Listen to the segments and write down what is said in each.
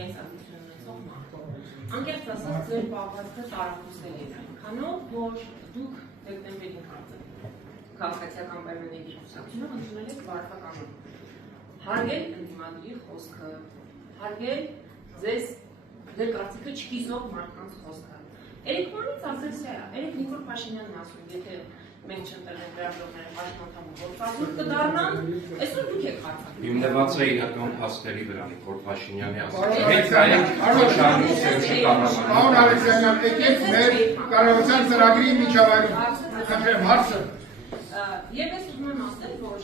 կենսագրություն ունեցող մարդ։ Անկեղծ ասած, ձեր պահվածքը տարակուսել էր այնքանով, որ դուք դեկտեմբերին քաղաքացիական պայմանների կուսակցությունը ընդունել եք վարչականոն։ Հարգել ընդդիմադիրի խոսքը, հարգել ձեզ ձեր կարծիքը չկիսող մարդկանց խոսքը։ Երեկոյանից ասել սա է, երեք Նիկոլ Փաշինյանն ասում, եթե մենք չընտրենք վերաբերողները պաշտպանական գործազուրկ կդառնան, այսօր դուք եք հարցակում։ Հիմնված է իրական փաստերի վրա Նիկոլ Փաշինյանի ասած։ Մենք կայենք շարունակենք կառավարման։ Պարոն Ալեքսանյան, եկեք մեր կառավարության ծրագրի միջավայրում։ Խնդրեմ, հարցը։ Եվ ես ուզում եմ ասել, որ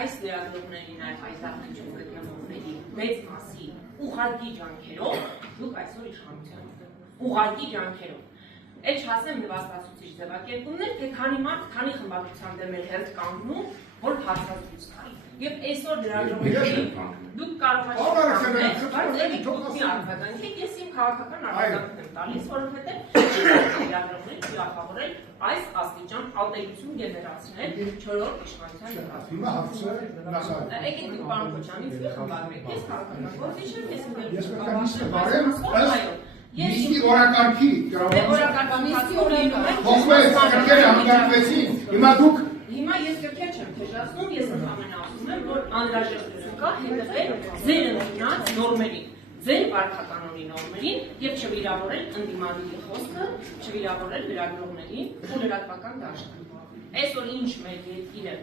այս լրագրողների, նաև այս դահլիճում գտնվողների մեծ մասի ուղղակի ջանքերով դուք այսօր իշխանության եք։ Ուղղակի ջանքերով։ Այդ չասեմ նվաստացուցիչ ձևակերպումներ, թե քանի մարդ, քանի խմբակցության դեմ էր հերթ կանգնում, որ հարցազրույց կայի։ Եվ այսօր լրագրողների դուք կարող եք բայց դուք արտադրանքեք, ես իմ քաղաքական արտադրանքն եմ տալիս, որովհետև լրագրողներին թիրախավորել այս աստիճան ալտերություն գեներացնել 4-րդ իշխանության ընթացքում։ Հիմա հարցը նախարար։ Եկեք դուք պարոն Քոչանից մի խմբագրեք, ես քաղաքական գործիչ եմ, ես Ես պետք է նիստը բարեմ, նիստի օրակարգի փոխվեց, գրքերը հանգարվեցին, հիմա դուք Հիմա ես գրքեր չեմ թեժացնում, ես ընդամենը ասում եմ, որ անհրաժեշտություն կա հետևել ձեր ընդունած նորմերին, ձեր վարչականոնի նորմերին եւ չվիրավորել ընդդիմադիրի խոսքը, չվիրավորել լրագրողներին ու լրատվական դաշտը։ Այսօր ինչ մեր երկիրը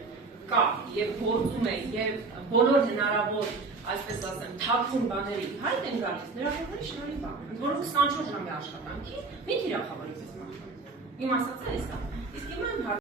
կա եւ գործում է եւ բոլոր հնարավոր, այսպես ասեմ, թափուն բաների հայտ են գալիս լրագրողների շնորհիվ բան, ընդ որում 24 ժամի աշխատանքի մի թիրախավորի ձեզ մարդկանց։ Իմ ասածը էս է։ Իսկ հիմա